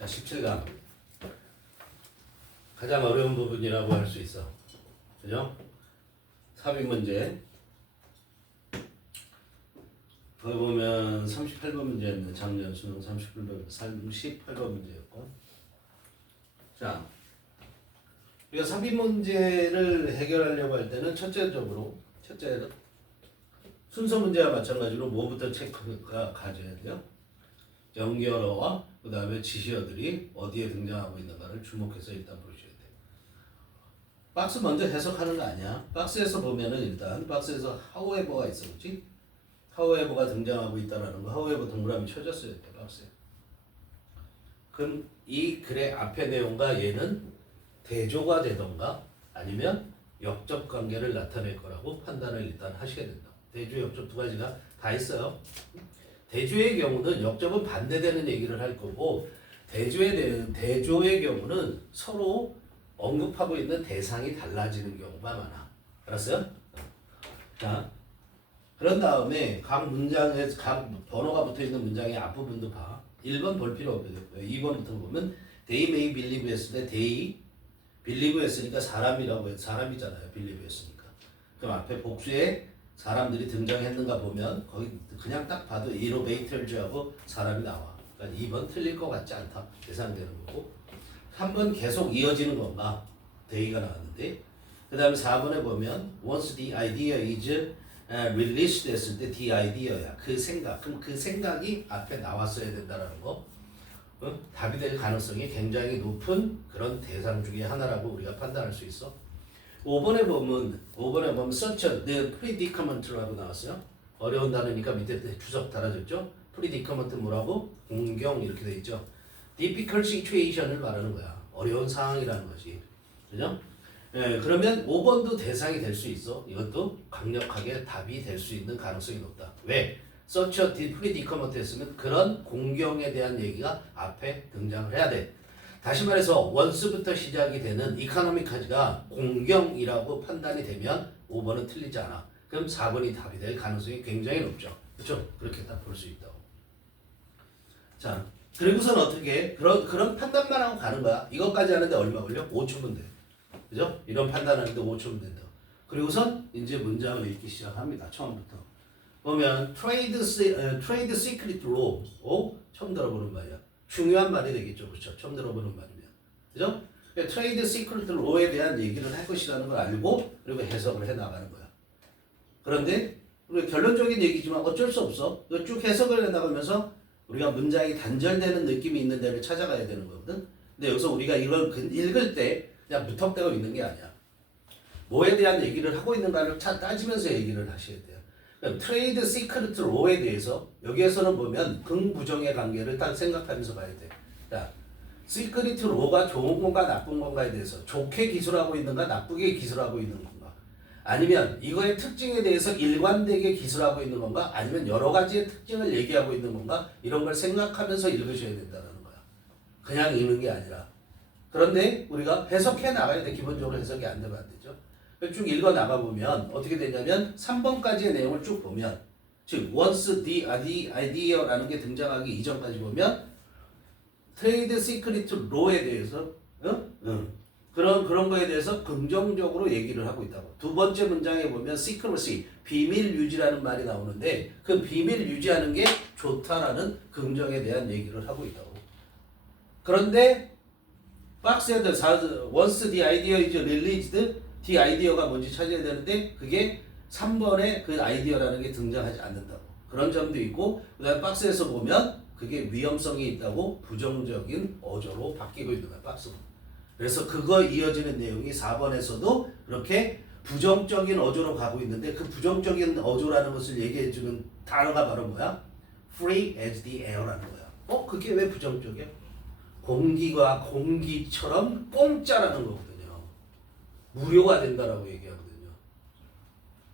자, 17강. 가장 어려운 부분이라고 할 수 있어. 그죠? 삽입 문제. 거기 보면 38번 문제였네. 작년 수능 38번 문제였고. 자, 우리가 삽입 문제를 해결하려고 할 때는 첫째로 순서 문제와 마찬가지로 뭐부터 체크가 가져야 돼요? 연결어와 그 다음에 지시어들이 어디에 등장하고 있는가를 주목해서 일단 보셔야 돼요. 박스 먼저 해석하는 거 아니야. 박스에서 보면은 일단 박스에서 however가 있어, 그렇지? however가 등장하고 있다라는 거, however 동그라미 쳐졌어야 돼, 박스에. 그럼 이 글의 앞에 내용과 얘는 대조가 되던가 아니면 역접 관계를 나타낼 거라고 판단을 일단 하셔야 된다. 대조, 역접 두 가지가 다 있어요. 대조의 경우는 역접은 반대되는 얘기를 할 거고, 대조의 경우는 서로 언급하고 있는 대상이 달라지는 경우가 많아. 알았어요? 자, 그런 다음에 각 문장에 각 번호가 붙어 있는 문장의 앞부분도 봐. 1번 볼 필요 없고요. 2번부터 보면 they may believe 했을 때 they believe 했으니까 사람이라고 해. 사람이잖아요. believe 했으니까. 그럼 앞에 복수에 사람들이 등장했는가 보면 거기 그냥 딱 봐도 innovator하고 사람이 나와. 그러니까 2번 틀릴 것 같지 않다. 계산되는 거고. 3번 계속 이어지는 건가? they가 나왔는데. 그 다음에 4번에 보면 once the idea is released 했을 때 the idea야. 그 생각. 그럼 그 생각이 앞에 나왔어야 된다는 거. 답이 될 가능성이 굉장히 높은 그런 대상 중에 하나라고 우리가 판단할 수 있어. 5번에 보면 such the predicament라고 나왔어요. 어려운 단어니까 밑에 주석 달아줬죠. predicament 뭐라고? 공경 이렇게 돼 있죠. difficult situation을 말하는 거야. 어려운 상황이라는 것이. 그죠? 예, 그러면 5번도 대상이 될 수 있어. 이것도 강력하게 답이 될 수 있는 가능성이 높다. 왜? such a predicament 했으면 그런 공경에 대한 얘기가 앞에 등장을 해야 돼. 다시 말해서 once부터 시작이 되는 economic까지가 공경이라고 판단이 되면 5번은 틀리지 않아. 그럼 4번이 답이 될 가능성이 굉장히 높죠. 그렇죠? 그렇게 딱 볼 수 있다고. 자, 그리고선 어떻게 그런 판단만 하고 가는 거야. 이것까지 하는데 얼마 걸려? 5초면 돼. 그죠? 이런 판단하는데 5초면 된다. 그리고선 이제 문장을 읽기 시작합니다. 처음부터. 보면 trade secret law. 처음 들어보는 말이야. 중요한 말이 되겠죠. 그렇죠? 처음 들어보는 말이면. 그죠? 트레이드 시크릿 로에 대한 얘기를 할 것이라는 걸 알고 그리고 해석을 해 나가는 거야. 그런데 우리 결론적인 얘기지만 어쩔 수 없어. 이거 쭉 해석을 해 나가면서 우리가 문장이 단절되는 느낌이 있는 데를 찾아가야 되는 거거든. 근데 여기서 우리가 이걸 읽을 때 그냥 무턱대고 있는 게 아니야. 뭐에 대한 얘기를 하고 있는가를 따지면서 얘기를 하셔야 돼요. 트레이드 시크릿 로에 대해서 여기에서는 보면 긍부정의 관계를 딱 생각하면서 봐야 돼. 자, 시크릿 로가 좋은 건가 나쁜 건가에 대해서 좋게 기술하고 있는가 나쁘게 기술하고 있는 건가, 아니면 이거의 특징에 대해서 일관되게 기술하고 있는 건가, 아니면 여러 가지의 특징을 얘기하고 있는 건가, 이런 걸 생각하면서 읽으셔야 된다는 거야. 그냥 읽는 게 아니라. 그런데 우리가 해석해 나가야 돼. 기본적으로 해석이 안 되면 안 되죠. 쭉 읽어 나가보면 어떻게 되냐면 3번까지의 내용을 쭉 보면, 즉 once the idea라는 게 등장하기 이전까지 보면 트레이드 시크릿 로에 대해서 그런 거에 대해서 긍정적으로 얘기를 하고 있다고. 두 번째 문장에 보면 secrecy, 비밀 유지라는 말이 나오는데 그 비밀 유지하는 게 좋다라는 긍정에 대한 얘기를 하고 있다고. 그런데 박스에 once the idea is released, the 아이디어가 뭔지 찾아야 되는데 그게 3번에 그 아이디어라는 게 등장하지 않는다고. 그런 점도 있고, 그 다음에 박스에서 보면 그게 위험성이 있다고 부정적인 어조로 바뀌고 있는 거야, 박스가. 그래서 그거 이어지는 내용이 4번에서도 그렇게 부정적인 어조로 가고 있는데 그 부정적인 어조라는 것을 얘기해주는 단어가 바로 뭐야? free as the air라는 거야. 그게 왜 부정적이야? 공기가 공기처럼 공짜라는 거거든. 무료가 된다라고 얘기하거든요.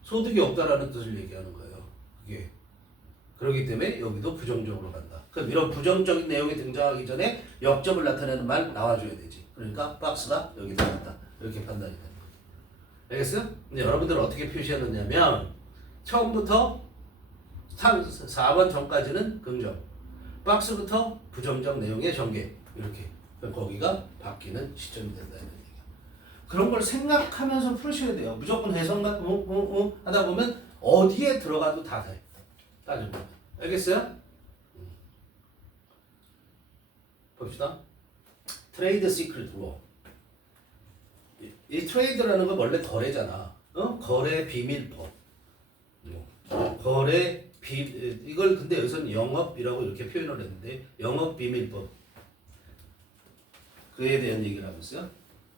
소득이 없다라는 뜻을 얘기하는 거예요. 그게. 그렇기 때문에 여기도 부정적으로 간다. 그럼 이런 부정적인 내용이 등장하기 전에 역접을 나타내는 말 나와줘야 되지. 그러니까 박스가 여기 들어갔다. 이렇게 판단이 되는 거예요. 알겠어요? 근데 여러분들은 어떻게 표시해놓냐면 처음부터 4번 전까지는 긍정, 박스부터 부정적 내용의 전개 이렇게 거기가 바뀌는 시점이 된다는 얘기야. 그런 걸 생각하면서 푸셔야 돼요. 무조건 해석만 하다 보면 어디에 들어가도 다 돼. 따져보면. 알겠어요? 봅시다. 트레이드 시크릿 로. 이 트레이드라는 건 원래 거래잖아. 거래 비밀법. 거래 이걸 근데 여기서는 영업이라고 이렇게 표현을 했는데 영업 비밀법. 그에 대한 얘기를 하고 있어요.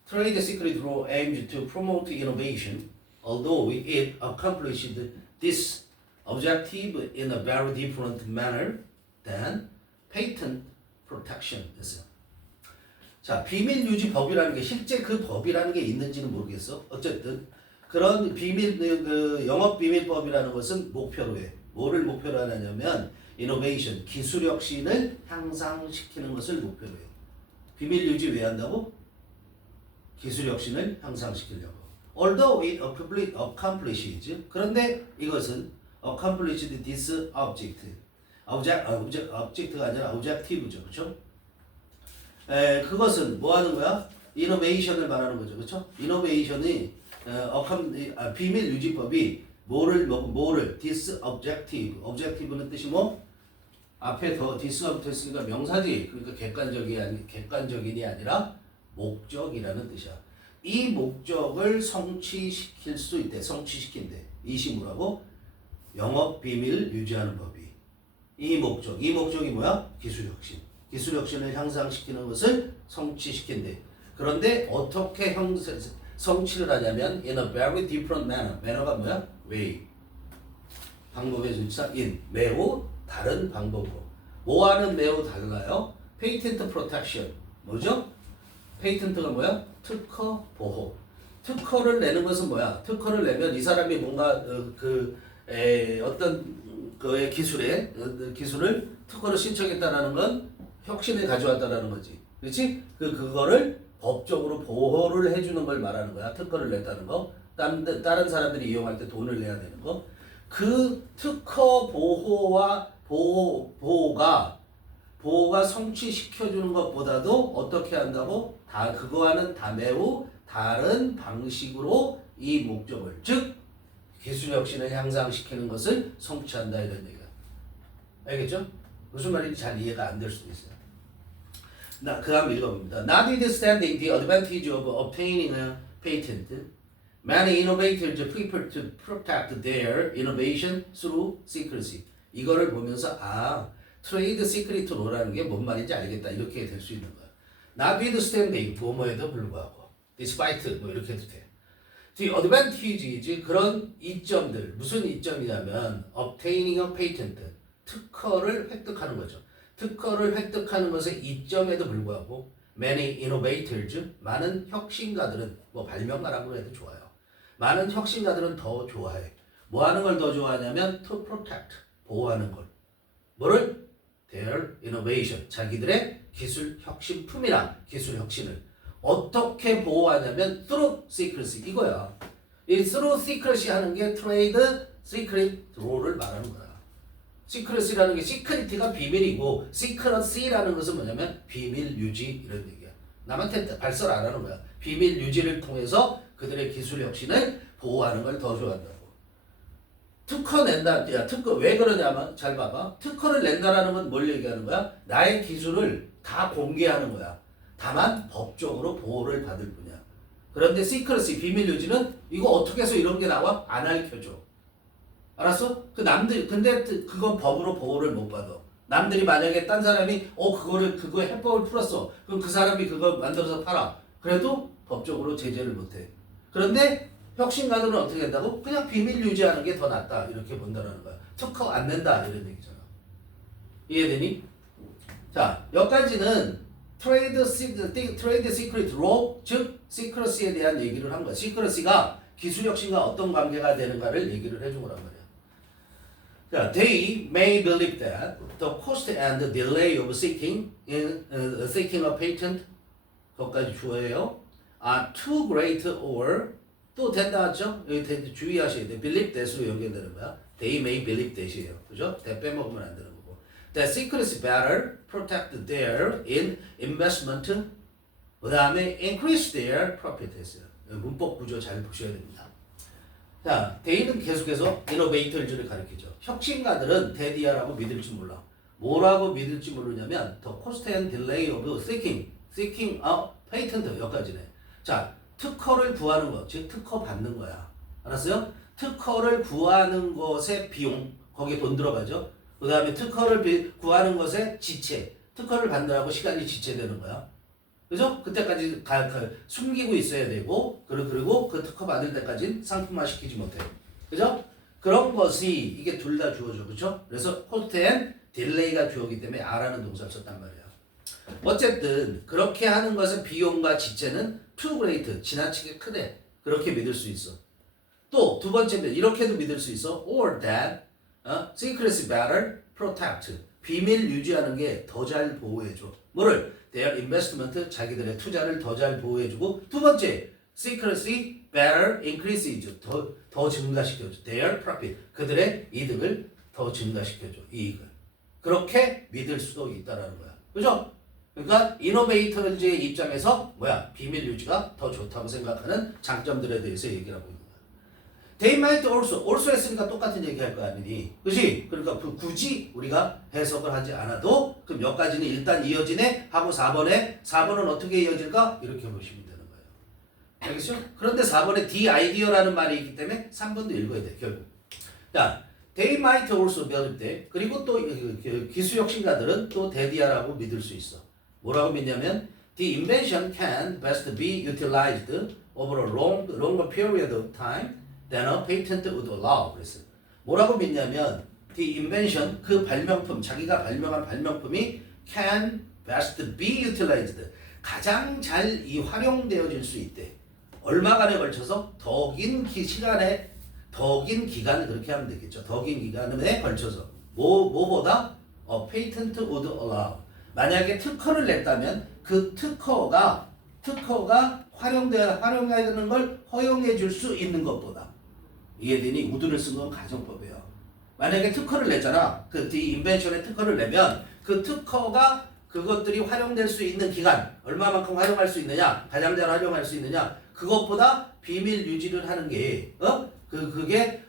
Trade secret law aims to promote innovation, although it accomplished this objective in a very different manner than patent protection. 됐어요. 자, 비밀 유지 법이라는 게 실제 그 법이라는 게 있는지는 모르겠어. 어쨌든 그런 비밀 그 영업 비밀법이라는 것은 목표로 해. 뭐를 목표로 하냐면 이노베이션, 기술 혁신을 향상시키는 것을 목표로 해. 비밀 유지 왜 한다고? 기술 혁신을 향상시키려고. Although it accomplishes, 그런데 이것은 accomplished this object가 아니라 objective죠, 그렇죠? 그것은 뭐 하는 거야? 이노베이션을 말하는 거죠, 그렇죠? 이노베이션이 비밀 유지법이 뭐를 this objective는 뜻이 뭐? 앞에 더 this가 붙어있으니까 명사지. 그러니까 객관적인이 아니라 목적이라는 뜻이야. 이 목적을 성취시킬 수 있대. 성취시킨대. 이시 뭐라고? 영업 비밀 유지하는 법이. 이 목적이 뭐야? 기술혁신. 기술혁신을 향상시키는 것을 성취시킨대. 그런데 어떻게 성취를 하냐면 in a very different manner. manner가 뭐야? way. 방법의 준사 in. 매우 다른 방법으로. 뭐와는 매우 달라요? 페이텐트 프로텍션. 뭐죠? 페이텐트가 뭐야? 특허 보호. 특허를 내는 것은 뭐야? 특허를 내면 이 사람이 뭔가 어떤 그의 기술을 특허를 신청했다라는 건 혁신을 가져왔다라는 거지. 그렇지? 그거를 법적으로 보호를 해주는 걸 말하는 거야. 특허를 냈다는 거. 다른 사람들이 이용할 때 돈을 내야 되는 거. 그 특허 보호가 성취시켜주는 것보다도 어떻게 한다고? 그거와는 매우 다른 방식으로 이 목적을, 즉 기술혁신을 향상시키는 것을 성취한다 이런 얘기야. 알겠죠? 무슨 말인지 잘 이해가 안 될 수도 있어요. 그 다음 읽어봅니다. Notwithstanding the advantage of obtaining a patent, many innovators prefer to protect their innovation through secrecy. 이거를 보면서 트레이드 시크릿 로라는 게 뭔 말인지 알겠다. 이렇게 될 수 있는 거야. Notwithstanding, 뭐뭐에도 불구하고. Despite, 뭐 이렇게 해도 돼. The advantage, 그런 이점들. 무슨 이점이냐면 obtaining a patent, 특허를 획득하는 거죠. 특허를 획득하는 것의 이점에도 불구하고 many innovators, 많은 혁신가들은, 뭐 발명가라고 해도 좋아요. 많은 혁신가들은 더 좋아해. 뭐 하는 걸 더 좋아하냐면 to protect, 보호하는 걸. 뭐를? Their innovation, 자기들의 기술 혁신품이나 기술 혁신을 어떻게 보호하냐면 through secrecy, 이거야. 이 through secrecy 하는 게 trade secret law를 말하는 거야. secrecy라는 게 secret가 비밀이고 secrecy라는 것은 뭐냐면 비밀 유지 이런 얘기야. 남한테 발설 안 하는 거야. 비밀 유지를 통해서 그들의 기술 혁신을 보호하는 걸 더 좋아한다고. 특허 낸다. 야, 특허 왜 그러냐면 잘 봐봐. 특허를 낸다라는 건 뭘 얘기하는 거야? 나의 기술을 다 공개하는 거야. 다만 법적으로 보호를 받을 뿐이야. 그런데 시크릿이 비밀 유지는 이거 어떻게 해서 이런 게 나와? 안 알려줘. 알았어? 근데 그건 법으로 보호를 못 받아. 남들이 만약에 딴 사람이 그거 해법을 풀었어. 그럼 그 사람이 그거 만들어서 팔아. 그래도 법적으로 제재를 못 해. 그런데 혁신가들은 어떻게 한다고? 그냥 비밀 유지하는 게 더 낫다. 이렇게 본다는 거야. 특허 안 낸다. 이런 얘기잖아. 이해되니? 자, 여기까지는 트레이드 시크릿 로, 즉 시크러시에 대한 얘기를 한 거야. 시크러시가 기술 혁신과 어떤 관계가 되는가를 얘기를 해준 거란 말이야. 자, they may believe that the cost and the delay of seeking a patent, 거기까지 주어예요. are too great or 또 된다 하죠? 여기 주의하셔야 돼. believe that으로 연결되는 거야. They may believe that이에요. 그죠? that 빼먹으면 안 되는 거고. that secrecy better protect their investment. 그 다음에 increase their profit 했어요. 문법 구조 잘 보셔야 됩니다. 자, 데이는 계속해서 innovator즈를 가리키죠. 혁신가들은 데디아라고 믿을지 몰라. 뭐라고 믿을지 모르냐면 the cost and delay of seeking a patent 여기까지네. 자, 특허를 구하는 것, 즉 특허 받는 거야. 알았어요? 특허를 구하는 것의 비용, 거기에 돈 들어가죠. 그 다음에 특허를 구하는 것의 지체, 특허를 받느라고 시간이 지체되는 거야. 그죠? 그때까지 숨기고 있어야 되고, 그리고 그 특허 받을 때까지 상품화 시키지 못해. 그죠? 그런 것이 이게 둘 다 주어져. 그죠? 그래서 cost and delay가 주어기 때문에 R라는 동사를 썼단 말이야. 어쨌든 그렇게 하는 것은 비용과 지체는 too great, 지나치게 크대. 그렇게 믿을 수 있어. 또 두 번째는 이렇게도 믿을 수 있어. or that secrecy better protect. 비밀 유지하는 게 더 잘 보호해줘. 뭐를? their investment, 자기들의 투자를 더 잘 보호해주고. 두 번째, secrecy better increases. 더 증가시켜줘. their profit. 그들의 이득을 더 증가시켜줘. 이익을. 그렇게 믿을 수도 있다라는 거야. 그죠? 그러니까 이노베이터즈의 입장에서 비밀 유지가 더 좋다고 생각하는 장점들에 대해서 얘기를 하고 있는 거야. They might also 했으니까 똑같은 얘기 할 거 아니니, 그렇지? 그러니까 굳이 우리가 해석을 하지 않아도 그럼 몇 가지는 일단 이어지네 하고 4번은 어떻게 이어질까? 이렇게 보시면 되는 거예요. 알겠죠? 그런데 4번에 the idea라는 말이 있기 때문에 3번도 읽어야 돼 결국. 자, They might also 믿을 때, 그리고 또 기술혁신가들은 또 데디아라고 믿을 수 있어. 뭐라고 믿냐면 the invention can best be utilized over a longer period of time than a patent would allow. 그랬어요. 뭐라고 믿냐면 the invention, 그 발명품, 자기가 발명한 발명품이 can best be utilized, 가장 잘 활용되어질 수 있대. 얼마간에 걸쳐서 더 긴 시간에, 더 긴 기간, 그렇게 하면 되겠죠. 더 긴 기간에 걸쳐서 뭐보다 patent would allow. 만약에 특허를 냈다면 그 특허가 활용해야 되는 걸 허용해 줄 수 있는 것보다. 이해되니? would를 쓴 건 가정법이에요. 만약에 특허를 냈잖아. 그 인벤션의 특허를 내면 그 특허가 그것들이 활용될 수 있는 기간, 얼마만큼 활용할 수 있느냐, 가장 잘 활용할 수 있느냐, 그것보다 비밀 유지를 하는 게 그게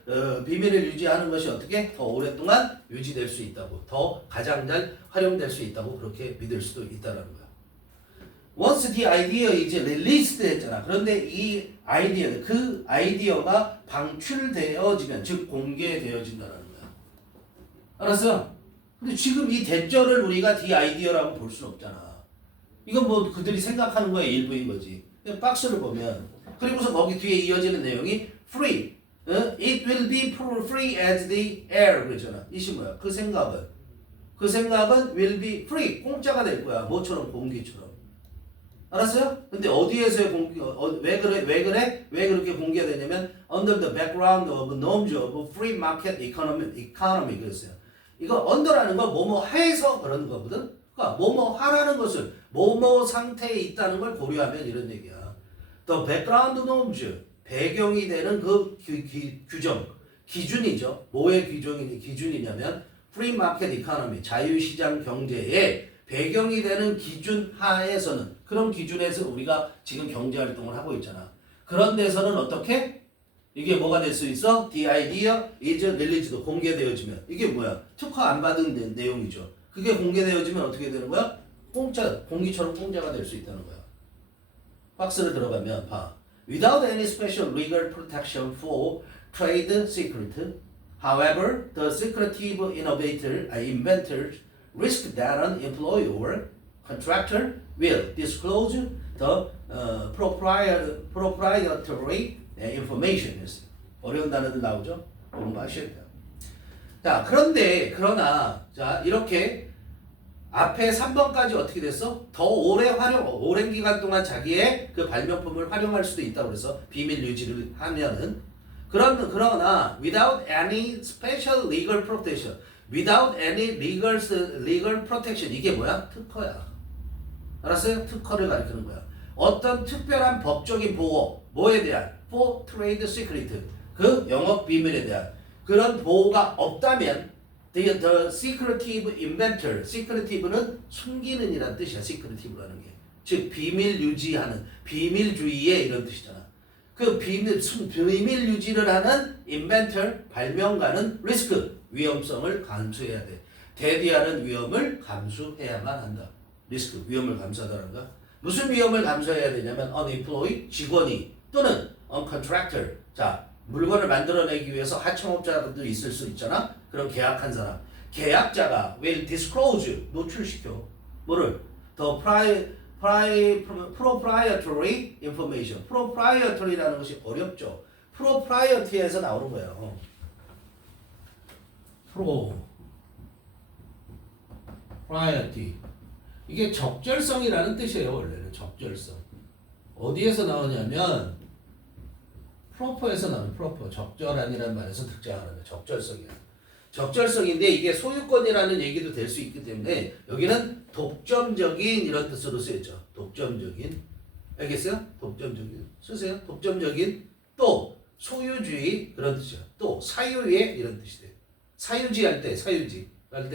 비밀을 유지하는 것이 어떻게 더 오랫동안 유지될 수 있다고, 더 가장 잘 활용될 수 있다고 그렇게 믿을 수도 있다라는 거야. Once the idea is released 했잖아. 그런데 이 아이디어, 그 아이디어가 방출되어지면, 즉 공개되어진다라는 거야. 알았어? 근데 지금 이 대절을 우리가 the idea라고 볼 수는 없잖아. 이건 뭐 그들이 생각하는 거의 일부인 거지. 박스를 보면, 그리고서 거기 뒤에 이어지는 내용이 free. It will be free as the air 그러잖아. 이시 뭐야? 그 생각은 will be free, 공짜가 될 거야. 뭐처럼? 공기처럼. 알았어요? 근데 어디에서의 공기? 왜 그렇게 공개가 되냐면 under the background of norms of free market economy 그랬어요. 이거 under라는 건 뭐뭐 해서 그런 거거든. 그러니까 뭐뭐 하라는 것을 뭐뭐 상태에 있다는 걸 고려하면 이런 얘기야. The background norms, 배경이 되는 그 규정, 기준이죠. 뭐의 기준이냐면 free market economy, 자유시장 경제의 배경이 되는 기준 하에서는, 그런 기준에서 우리가 지금 경제활동을 하고 있잖아. 그런 데서는 어떻게? 이게 뭐가 될 수 있어? The idea is released, 공개되어지면. 이게 뭐야? 특허 안 받은 내용이죠. 그게 공개되어지면 어떻게 되는 거야? 공기처럼 공짜가 될 수 있다는 거야. 박스를 들어가면 봐. Without any special legal protection for trade secret, however, the secretive inventors risk that an employee or contractor will disclose the proprietary information. 어려운 단어들 나오죠? 공부하셔야 돼요. 자, 그러나, 자, 이렇게 앞에 3번까지 어떻게 됐어? 더 오랜 기간 동안 자기의 그 발명품을 활용할 수도 있다고 그래서 비밀 유지를 하면은, 그러나 without any special legal protection, without any legal protection, 이게 뭐야? 특허야. 알았어요? 특허를 가리키는 거야. 어떤 특별한 법적인 보호, 뭐에 대한? for trade secret, 그 영업 비밀에 대한 그런 보호가 없다면 The secretive inventor. secretive는 숨기는 이란 뜻이야. secretive라는 게. 즉 비밀 유지하는, 비밀주의의 이런 뜻이잖아. 그 비밀 유지를 하는 inventor, 발명가는 risk, 위험성을 감수해야 돼. 대비하는 위험을 감수해야만 한다. 리스크, 위험을 감수하다는 거. 무슨 위험을 감수해야 되냐면 unemployed, 직원이 또는 contractor, 자 물건을 만들어내기 위해서 하청업자도 있을 수 있잖아. 그런 계약한 사람. 계약자가 will disclose, 노출시켜. 뭐를? The proprietary information. proprietary라는 것이 어렵죠. propriety에서 나오는 거예요. propriety. 이게 적절성이라는 뜻이에요. 원래는 적절성. 어디에서 나오냐면 proper에서 나오는 proper. 적절한이라는 말에서 등장하는 거예요. 적절성이야. 적절성인데 이게 소유권이라는 얘기도 될 수 있기 때문에 여기는 독점적인 이런 뜻으로 쓰였죠. 독점적인. 알겠어요? 독점적인. 쓰세요. 독점적인. 또 소유주의 그런 뜻이야. 또 사유의 이런 뜻이 돼요. 사유지 할 때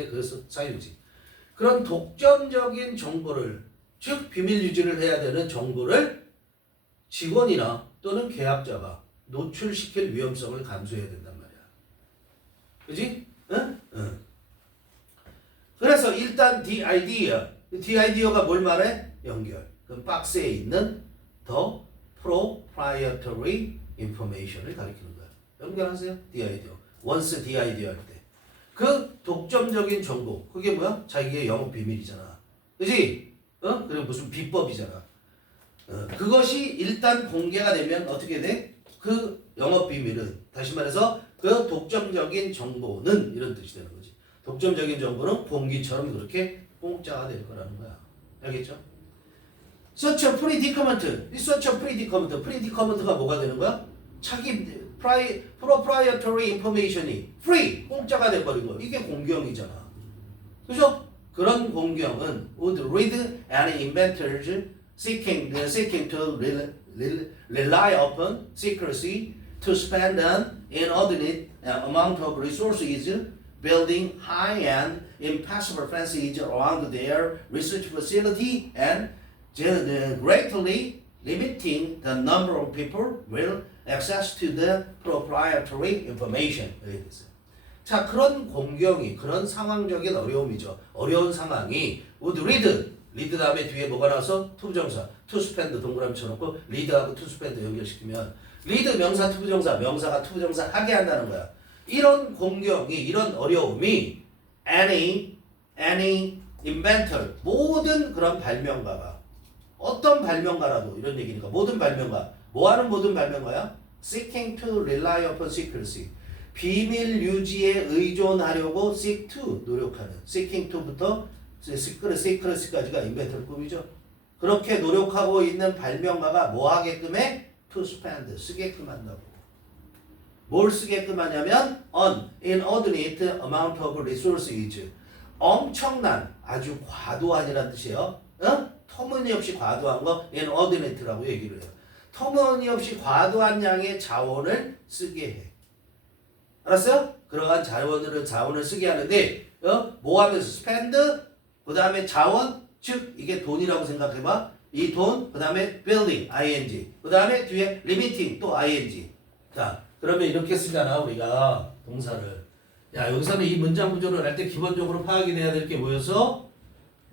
그래서 사유지. 그런 독점적인 정보를, 즉 비밀 유지를 해야 되는 정보를 직원이나 또는 계약자가 노출시킬 위험성을 감수해야 된단 말이야. 그지? 응? 응. 그래서 일단 the idea가 뭘 말해? 연결. 그럼 박스에 있는 the proprietary information을 가리키는 거야. 연결하세요. the idea. once the idea 할 때. 그 독점적인 정보, 그게 뭐야? 자기의 영업 비밀이잖아. 그지? 그리고 무슨 비법이잖아. 그것이 일단 공개가 되면 어떻게 돼? 그 영업 비밀은, 다시 말해서 그 독점적인 정보는 이런 뜻이 되는 거지. 독점적인 정보는 공기처럼 그렇게 공짜가 될 거라는 거야. 알겠죠? such a predicament. 이 such a predicament. predicament가 뭐가 되는 거야? 자기 proprietary information이 free, 공짜가 돼버린 거. 이게 공경이잖아. 그죠? 그런 공경은 would lead any inventors seeking to rely upon secrecy to spend an inordinate amount of resources building high-end impossible fences around their research facility and greatly limiting the number of people will access to the proprietary information. 자, 그런 공경이, 그런 상황적인 어려움이죠. 어려운 상황이 would lead 다음에 뒤에 뭐가 나와서 투부정사, to spend 동그라미 쳐놓고 lead하고 to spend 연결시키면 lead 명사, 투부정사, 명사가 투부정사 하게 한다는 거야. 이런 공경이, 이런 어려움이 any inventor, 모든 그런 발명가가, 어떤 발명가라도 이런 얘기니까 모든 발명가, 뭐하는 모든 발명가야? seeking to rely upon secrecy, 비밀 유지에 의존하려고 seek to, 노력하는, seeking to부터 secrecy까지가 인벤터의 꿈이죠. 그렇게 노력하고 있는 발명가가 뭐 하게끔 해? to spend, 쓰게끔 한다고. 뭘 쓰게끔 하냐면 an inordinate amount of resources, 엄청난, 아주 과도한이라는 뜻이에요. 터무니없이 과도한 거 inordinate라고 얘기를 해요. 터무니없이 과도한 양의 자원을 쓰게 해. 알았어요? 그러한 자원을 쓰게 하는데 뭐 하면서 spend, 그 다음에 자원, 즉 이게 돈이라고 생각해봐. 이 돈, 그 다음에 building, ing, 그 다음에 뒤에 limiting, 또 ing. 자, 그러면 이렇게 쓰잖아 우리가 동사를. 야, 여기서는 이 문장 구조를 할 때 기본적으로 파악이 돼야 될 게 뭐였어?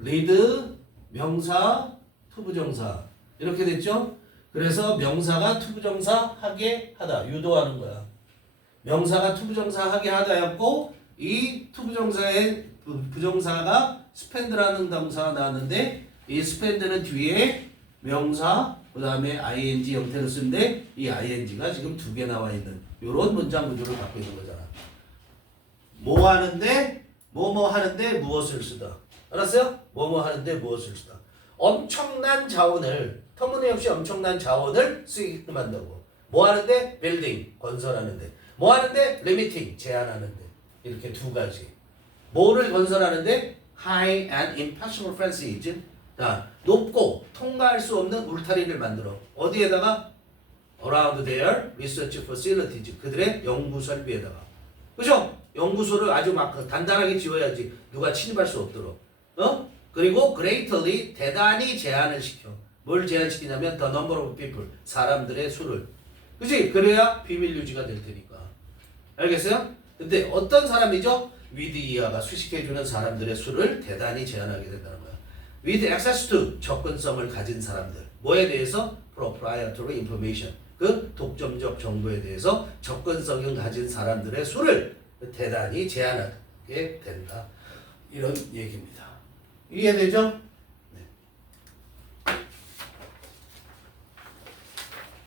lead, 명사, 투부정사. 이렇게 됐죠? 그래서 명사가 투부정사 하게 하다, 유도하는 거야. 명사가 투부정사 하게 하다였고, 이 투부정사의 부정사가 spend라는 동사가 나왔는데, 이 spend는 뒤에 명사, 그 다음에 ing 형태를 쓰는데, 이 ing가 지금 두 개 나와 있는 이런 문장 구조를 갖고 있는 거잖아. 뭐 하는데, 뭐뭐 하는데 무엇을 쓰다. 알았어요? 뭐뭐 하는데 무엇을 쓰다. 엄청난 자원을, 터무니없이 엄청난 자원을 쓰게끔 한다고. 뭐 하는데? 빌딩, 건설하는데. 뭐 하는데? 리미팅, 제한하는데. 이렇게 두 가지. 뭐를 건설하는데? High and impossible fences. 자, 높고 통과할 수 없는 울타리를 만들어. 어디에다가? Around their research facilities. 그들의 연구 설비에다가. 그죠? 연구소를 아주 막 단단하게 지어야지 누가 침입할 수 없도록. 그리고 greatly 대단히 제한을 시켜. 뭘 제한시키냐면 the number of people 사람들의 수를. 그치? 그래야 비밀 유지가 될 테니까. 알겠어요? 근데 어떤 사람이죠? with 이하가 수식해주는 사람들의 수를 대단히 제한하게 된다는 거야. with access to 접근성을 가진 사람들. 뭐에 대해서? proprietary information. 그 독점적 정보에 대해서 접근성을 가진 사람들의 수를 대단히 제한하게 된다. 이런 얘기입니다. 이해되죠?